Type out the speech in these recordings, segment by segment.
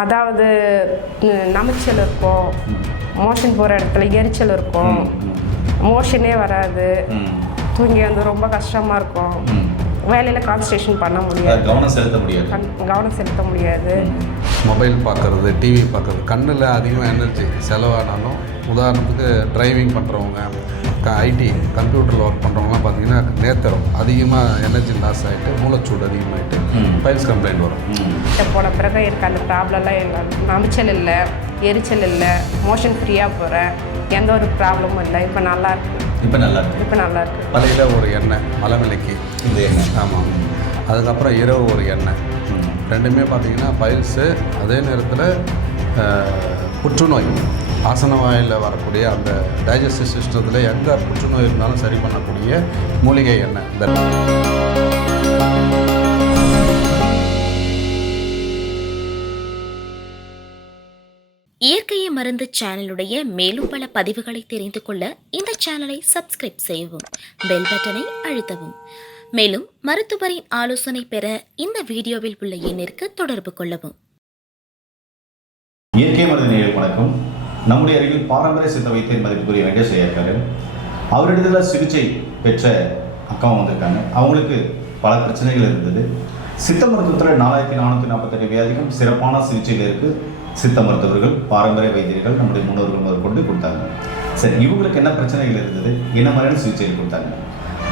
அதாவது நமைச்சல் இருக்கும், மோஷன் போகிற இடத்துல எரிச்சல் இருக்கும், மோஷனே வராது, தூங்கி வந்து ரொம்ப கஷ்டமாக இருக்கும், வேலையில் கான்சன்ட்ரேஷன் பண்ண முடியாது, கவனம் செலுத்த முடியாது. மொபைல் பார்க்குறது, டிவி பார்க்குறது, கண்ணில் அதிகமாக எனர்ஜி செலவானாலும், உதாரணத்துக்கு டிரைவிங் பண்ணுறவங்க, ஐடி கம்ப்யூட்டரில் ஒர்க் பண்ணுறவங்களாம் பார்த்திங்கன்னா நேத்திரம் அதிகமாக எனர்ஜி லாஸ் ஆகிட்டு மூளைச்சூடு அதிகமாகிட்டு பைல்ஸ் கம்ப்ளைண்ட் வரும். போன பிறகு எனக்கு அந்த ப்ராப்ளம்லாம் இல்லை, நமைச்சல் இல்லை, எரிச்சல் இல்லை, மோஷன் ஃப்ரீயாக போகிறேன், எந்த ஒரு ப்ராப்ளமும் இல்லை. இப்போ நல்லா இருக்கு. பழையில ஒரு எண்ணெய் மலைமிளைக்கு இந்த எண்ணெய், ஆமாம். அதுக்கப்புறம் இரவு ஒரு எண்ணெய், ரெண்டுமே பார்த்திங்கன்னா பைல்ஸு. அதே நேரத்தில் புற்றுநோய், ஆசன வாயில் வரக்கூடிய அந்த டைஜஸ்டிவ் சிஸ்டத்தில் எங்கே புற்றுநோய் இருந்தாலும் சரி பண்ணக்கூடிய மூலிகை எண்ணெய். இந்த இயற்கையை மருந்து சேனலுடைய மேலும் பல பதிவுகளை தெரிந்து கொள்ள இந்த சேனலை சப்ஸ்கிரைப் செய்யவும், பெல் பட்டனை அழுத்தவும். மேலும் மருத்துவரின் ஆலோசனை பெற இந்த வீடியோவில் உள்ள எண்ணிற்கு தொடர்பு கொள்ளவும். இயற்கை மருந்து நேயர்களுக்கு வணக்கம். நம்முடைய அருகில் பாரம்பரிய சித்த வைத்தியர் மதிப்புக்குரிய வெங்கடேஷ் ஐயா இருக்காரு. அவரிடத்தில் சிகிச்சை பெற்ற அக்காவும் வந்திருக்காங்க. அவங்களுக்கு பல பிரச்சனைகள் இருந்தது. சித்த மருத்துவத்தில் 4448 வியாதிக்கும் சிறப்பான சிகிச்சைகள் இருக்குது. சித்த மருத்துவர்கள், பாரம்பரிய வைத்தியர்கள், நம்முடைய முன்னோர்கள் முதல் கொண்டு கொடுத்தாங்க. சரி, இவங்களுக்கு என்ன பிரச்சனைகள் இருந்தது, என்ன மாதிரியான சிகிச்சைகள் கொடுத்தாங்க,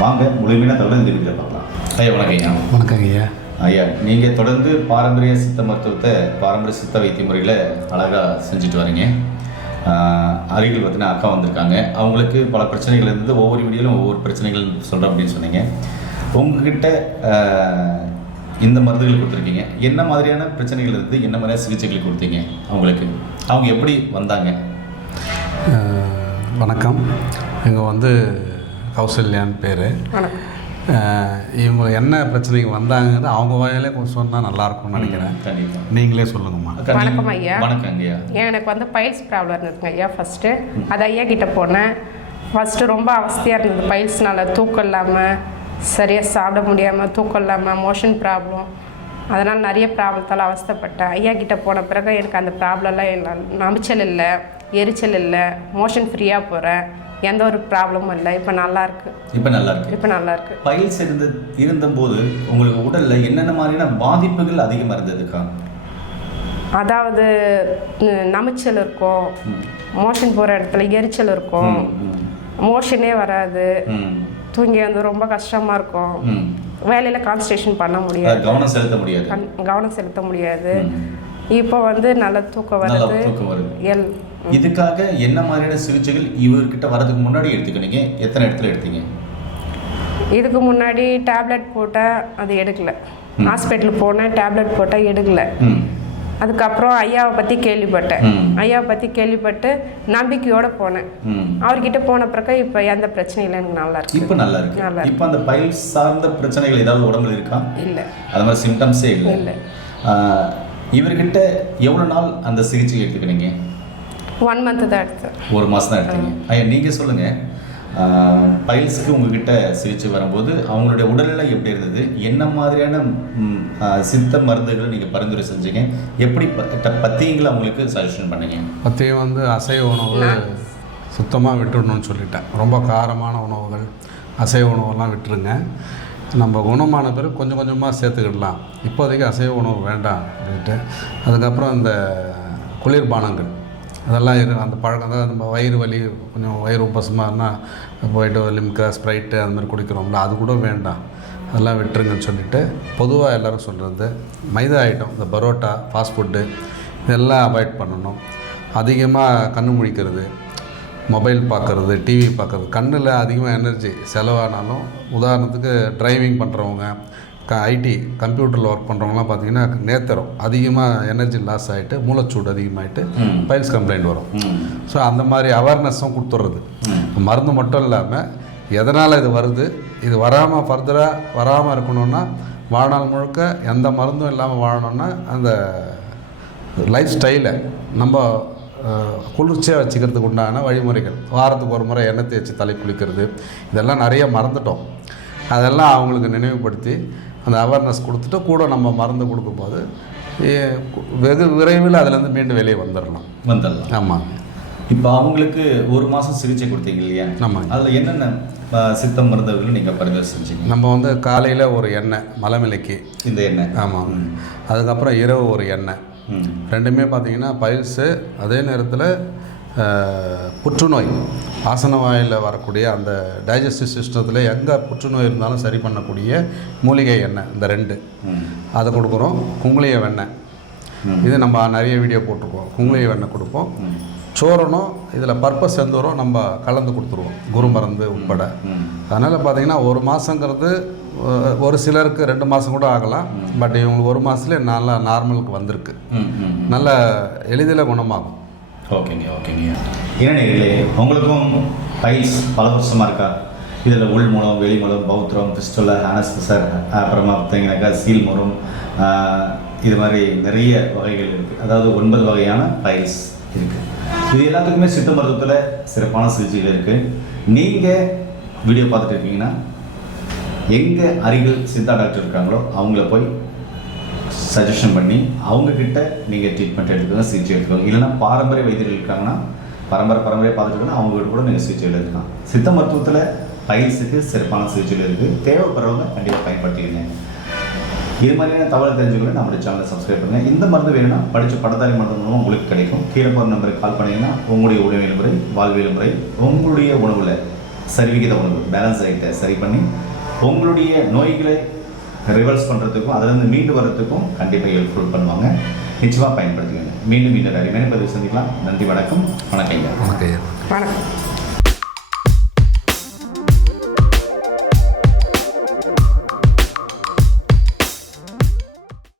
வாங்க முழுமையான தகவல் இந்த வீடியோவில் பார்க்கலாம். ஐயா வணக்கம். ஐயா வணக்கங்க. ஐயா ஐயா நீங்கள் தொடர்ந்து பாரம்பரிய சித்த மருத்துவத்தை பாரம்பரிய சித்த வைத்திய முறையில் அழகாக செஞ்சுட்டு வரீங்க. அருகில் பார்த்தீங்கன்னா அக்கா வந்திருக்காங்க. அவங்களுக்கு பல பிரச்சனைகள் இருந்தது. ஒவ்வொரு வீடியோவிலும் ஒவ்வொரு பிரச்சனைகள் சொல்கிறோம் அப்படின்னு சொன்னீங்க. உங்ககிட்ட இந்த மருந்துகள் கொடுத்துருக்கீங்க. என்ன மாதிரியான பிரச்சனைகள் இருந்தது, என்ன மாதிரியான சிகிச்சைகள் கொடுத்தீங்க அவங்களுக்கு, அவங்க எப்படி வந்தாங்க? வணக்கம். இங்கே கௌசல்யான்னு பேர். இவங்க என்ன பிரச்சனைக்கு வந்தாங்கன்னு அவங்க வாயிலே கொஞ்சம் சொன்னால் நல்லாயிருக்கும்னு நினைக்கிறேன். கண்டிப்பாக நீங்களே சொல்லுங்கம்மா. வணக்கம் ஐயா. வணக்கம் ஐயா. எனக்கு பைல்ஸ் ப்ராப்ளம் இருந்ததுங்க ஐயா. ஃபஸ்ட்டு அது ஐயா கிட்டே போனேன். ஃபஸ்ட்டு ரொம்ப அவஸ்தையாக இருந்தது. பைல்ஸ்னால தூக்கம் இல்லாமல், சரியாக சாப்பிட முடியாமல், தூக்கம் இல்லாமல், மோஷன் ப்ராப்ளம், அதனால் நிறைய ப்ராப்ளத்தால் அவஸ்தைப்பட்டேன். ஐயா கிட்டே போன பிறகு எனக்கு அந்த ப்ராப்ளம்லாம் இல்லை, நமைச்சல் இல்லை, எரிச்சல் இல்லை, மோஷன் ஃப்ரீயாக போகிறேன், எந்த ஒரு ப்ராப்ளமும் இல்லை. இப்போ நல்லா இருக்கு. பைல்ஸ் இருந்தபோது உங்களுக்கு உடலில் என்னென்ன மாதிரியான பாதிப்புகள் அதிகமாக இருந்ததுக்கா? அதாவது நமைச்சல் இருக்கும், மோஷன் போகிற இடத்துல எரிச்சல் இருக்கும், மோஷனே வராது, தூங்கி வந்து ரொம்ப கஷ்டமாக இருக்கும், வேலையில் கான்சன்ட்ரேஷன் பண்ண முடியாது, கவனம் செலுத்த முடியாது. இப்போ நல்ல தூக்கம் வருது. இதுக்காக என்ன மாதிரியான சிகிச்சைகள் இவர்கிட்ட வரதுக்கு முன்னாடி எடுத்துக்கினீங்க? எத்தனை இடத்துல எடுத்தீங்க? இதுக்கு முன்னாடி டேப்லெட் போட்டால் அது எடுக்கல, ஹாஸ்பிட்டலுக்கு போனேன், டேப்லெட் போட்டால் எடுக்கல. அதுக்கப்புறம் ஐயாவை பற்றி கேள்விப்பட்டு நம்பிக்கையோடு போனேன். அவர்கிட்ட போன பிறகு இப்போ எந்த பிரச்சனையும் இல்லை, எனக்கு நல்லா இருக்கு. இப்போ அந்த பைல்ஸ் சார்ந்த பிரச்சனைகள் ஏதாவது உடம்புல இருக்கா? இல்லை, அது மாதிரி சிம்டம்ஸே இல்லை. இவர்கிட்ட எவ்வளோ நாள் அந்த சிகிச்சை எடுத்துக்கினீங்க? 1 month தான் எடுத்தேன். 1 மாதம் தான் எடுத்தீங்க. ஐயா நீங்கள் சொல்லுங்கள், பைல்ஸுக்கு உங்ககிட்ட சிகிச்சை வரும்போது அவங்களுடைய உடல்நிலை எப்படி இருந்தது, என்ன மாதிரியான சித்த மருந்துகளை நீங்கள் பரிந்துரை செஞ்சீங்க, எப்படி பத்தியங்களை அவங்களுக்கு சஜஷன் பண்ணீங்க? பத்தியம் அசைவ உணவு சுத்தமாக விட்டுடணும்னு சொல்லிட்டேன். ரொம்ப காரமான உணவுகள், அசைவ உணவெல்லாம் விட்டுருங்க. நம்ம குணமான பிறகு கொஞ்சம் கொஞ்சமாக சேர்த்துக்கிடலாம். இப்போதைக்கு அசைவ உணவு வேண்டாம் அப்படின்ட்டு. அதுக்கப்புறம் இந்த குளிர்பானங்கள் அதெல்லாம் அந்த பழக்கம் தான். நம்ம வயிறு வலி, கொஞ்சம் வயிறு உப்பசமாக இருந்தால் போய்ட்டு லிம்கா, ஸ்ப்ரைட்டு அது மாதிரி குடிக்கிறோம்ல, அது கூட வேண்டாம், அதெல்லாம் விட்டுருங்கன்னு சொல்லிவிட்டு பொதுவாக எல்லோரும் சொல்கிறது மைதா ஐட்டம், இந்த பரோட்டா, ஃபாஸ்ட் ஃபுட்டு இதெல்லாம் அவாய்ட் பண்ணணும். அதிகமாக கண்ணு முழிக்கிறது, மொபைல் பார்க்குறது, டிவி பார்க்குறது, கண்ணில் அதிகமாக எனர்ஜி செலவானாலும், உதாரணத்துக்கு டிரைவிங் பண்ணுறவங்க, ஐடி கம்ப்யூட்டரில் ஒர்க் பண்ணுறவங்களாம் பார்த்திங்கன்னா நேத்திரம் அதிகமாக எனர்ஜி லாஸ் ஆகிட்டு மூளைச்சூடு அதிகமாகிட்டு பைல்ஸ் கம்ப்ளைண்ட் வரும். ஸோ அந்த மாதிரி அவேர்னஸும் கொடுத்துட்றது. மருந்து மட்டும் இல்லாமல் எதனால் இது வருது, இது வராமல் ஃபர்தராக வராமல் இருக்கணும்னா, வாழ்நாள் முழுக்க எந்த மருந்தும் இல்லாமல் வாழணும்னா அந்த லைஃப் ஸ்டைலை நம்ம குளிர்ச்சியாக வச்சுக்கிறதுக்கு உண்டான வழிமுறைகள், வாரத்துக்கு ஒரு முறை எண்ணெய் தேய்ச்சி தலை குளிக்கிறது, இதெல்லாம் நிறைய மறந்துட்டோம். அதெல்லாம் அவங்களுக்கு நினைவுபடுத்தி அந்த அவேர்னஸ் கொடுத்துட்டு கூட நம்ம மருந்து கொடுக்கும்போது வெகு விரைவில் அதுலேருந்து மீண்டும் வெளியே வந்துடலாம். ஆமாம். இப்போ அவங்களுக்கு 1 மாதம் சிகிச்சை கொடுத்தீங்க இல்லையா? ஆமாங்க. அதில் என்னென்ன சித்த மருந்துகள் நீங்கள் பரிந்துரை செஞ்சீங்க? நம்ம வந்து காலையில் ஒரு எண்ணெய் மலமிளக்கி இந்த எண்ணெய். ஆமாம். அதுக்கப்புறம் இரவு ஒரு எண்ணெய். ரெண்டுமே பார்த்திங்கன்னா பைல்ஸு, அதே நேரத்தில் புற்றுநோய் ஆசன வாயில் வரக்கூடிய அந்த டைஜஸ்டிவ் சிஸ்டத்தில் எங்கே புற்றுநோய் இருந்தாலும் சரி பண்ணக்கூடிய மூலிகை எண்ணெய் இந்த 2 அதை கொடுக்குறோம். குங்குளிய வெண்ணெய் இது நம்ம நிறைய வீடியோ போட்டிருக்கோம். குங்குளிய வெண்ணெய் கொடுப்போம். சோரணும் இதில் பர்பஸ் செந்தூரம் நம்ம கலந்து கொடுத்துருவோம், குரு மருந்து உட்பட. அதனால் பார்த்திங்கன்னா 1 மாதங்கிறது ஒரு சிலருக்கு 2 மாதம் கூட ஆகலாம். பட் இவங்களுக்கு 1 மாதத்துலேயே நல்லா நார்மலுக்கு வந்திருக்கு. நல்ல எளிதில் குணமாகும். ஓகேங்க. என்ன நேர்களே, உங்களுக்கும் பைல்ஸ் பல வருஷமாக இருக்கா? இதில் உள் மூலம், வெளி மூலம், பௌத்திரம், பிஸ்டோலா, ஆனஸ்தசர், அப்புறமா பார்த்தீங்கன்னாக்கா சீல் மூலம், இது மாதிரி நிறைய வகைகள் இருக்குது. அதாவது 9 வகையான பைல்ஸ் இருக்குது. இது எல்லாத்துக்குமே சித்த மருத்துவத்தில் சிறப்பான சிகிச்சைகள் இருக்குது. நீங்கள் வீடியோ பார்த்துட்டு இருக்கீங்கன்னா எங்கே அருகில் சித்தா டாக்டர் இருக்காங்களோ அவங்கள போய் சஜஷன் பண்ணி அவங்கக்கிட்ட நீங்கள் ட்ரீட்மெண்ட் எடுத்துக்கோங்க, சிகிச்சை எடுத்துக்கோங்க. இல்லைனா பாரம்பரிய வைத்தியர்கள் இருக்காங்கன்னா பரம்பரையாக பார்த்துட்டு இருக்கோன்னா அவங்ககிட்ட கூட நீங்கள் சிகிச்சைகள் எடுத்துக்கலாம். சித்த மருத்துவத்தில் பைல்ஸுக்கு சிறப்பான சிகிச்சைகள் இருக்குது. தேவைப்படுறவங்க கண்டிப்பாக பயன்படுத்திக்கங்க. இது மாதிரியான தகவல் தெரிஞ்சுக்கணும் நம்மளுடைய சேனலை சப்ஸ்கிரைப் பண்ணுங்கள். இந்த மருந்து வேணும்னா படித்த படத்தாரி மருந்து மூலம் உங்களுக்கு கிடைக்கும். கீழே போகிற நம்பருக்கு கால் பண்ணிங்கன்னா உங்களுடைய உணவியல் முறை, வாழ்வியல் முறை, உங்களுடைய உணவில் சரிவிகித உணவு பேலன்ஸ் டயட்டை சரி பண்ணி உங்களுடைய நோய்களை ரிவர்ஸ் பண்ணுறதுக்கும் அதிலிருந்து மீண்டு வர்றதுக்கும் கண்டிப்பாக ஹெல்ப்ஃபுல் பண்ணுவாங்க. நிச்சயமாக பயன்படுத்திக்கங்க. மீண்டும் அருமையான பதிவு சந்திக்கலாம். நன்றி, வணக்கம். வணக்கம்.